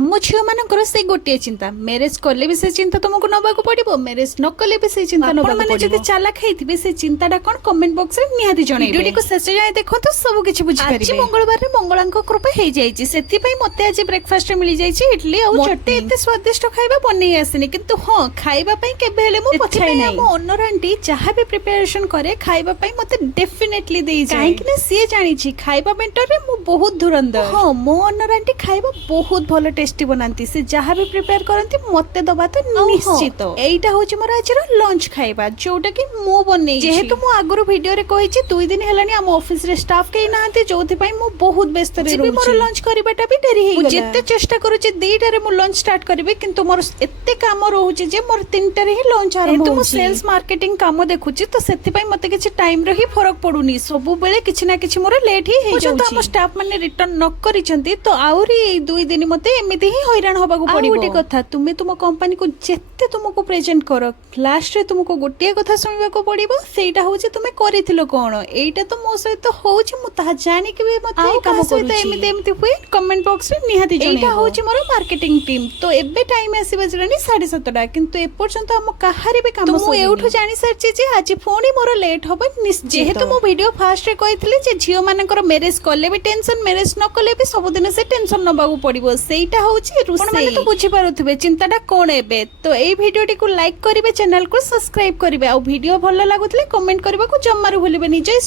आम झील मानकर से गोटे चिंता मैरेज कले भी से चिंता तुमको नबाकू पड़िबो मैरेज न कले भी से चिंता नबाकू पड़िबो जदी चालाक हेथिबे से चिंताटा कोन कमेंट बॉक्स रे निहाती जणाइबे वीडियो को शेष जाय देखो तो सब किछि बुझि परिबे आज मंगलवार रे मंगलांक कृपा हे जायछि सेति पई मते आज ब्रेकफास्ट रे मिली जायछि इडली आ चटनी एते स्वादिष्ट खाइबा बनै आसेनी किंतु हां खाइबा पई केबे हेले मो पछाइ नै मो ओनर आंटी जहां भी प्रिपरेशन करे खाइबा पई मते डेफिनेटली देई जाय काहे कि से जानि छी खाइबा बेंटर रे मो बहुत धुरंधर हां मो ओनर आंटी खाइबा बहुत भलो टेस्टी बनांती से जहां भी प्रिपेयर करंती मते दबा तो निश्चित एइटा होची मोर आज रो लंच खाइबा जोटा कि मो बनै जेहेतु मो आगुरो वीडियो रे कहिछि 2 दिन हेलानी हम ऑफिस रे स्टाफ के नाहंती जोथि पई मो बहुत व्यस्त रे रहूची मोर लंच करिबाटा भी देरी हे गेला जेते चेष्टा करूची 2टा रे मो लंच स्टार्ट करबे किंतु मोर एत्ते काम रहूची जे मोर 3टा रे ही लंच आरंभ होची मो सेल्स मार्केटिंग काम देखुची तो सेति पई मते किछि टाइम रे ही फरक पडुनी सब बेले किछि ना किछि मोर लेट ही हे जाउची तो हम स्टाफ माने रिटर्न न करिसंती तो आउरी 2 दिन मते एमिति ही हैरान होबाकू पड़िबो गोटे कथा तुमे तुम कंपनी को जेते तुमको प्रेजेंट कर लास्ट रे तुमको गोटे कथा सुनिबाकू पड़िबो सेटा होची तुमे करिथिलो कोन एटा तो मो सहित होची मु ता जानि के मते काम करूची एमिति एमिति हुए कमेंट बॉक्स रे निहाती जणे एटा होची मोर मार्केटिंग टीम तो एबे टाइम आसीबा जरानी 7:30 किंतु ए पर्यंत हम काहारी भी काम मु एउठो जानि सरची जे आज फोनी मोर लेट होबा निश्चित जेहेतु मो वीडियो फास्ट रे कहितले जे झियो मानकर मैरेज करले भी टेंशन मैरेज न करले भी सब दिन से टेंशन नबाकू पड़िबो सेटा होची रुसै माने तो बुझी पारुथबे चिंताटा कोन एबे तो एई वीडियोटी को लाइक करिवे चैनल को सब्सक्राइब करिवे आ वीडियो भलो लागुतले कमेंट करबा को जम्मारू भूलिबे नि। जय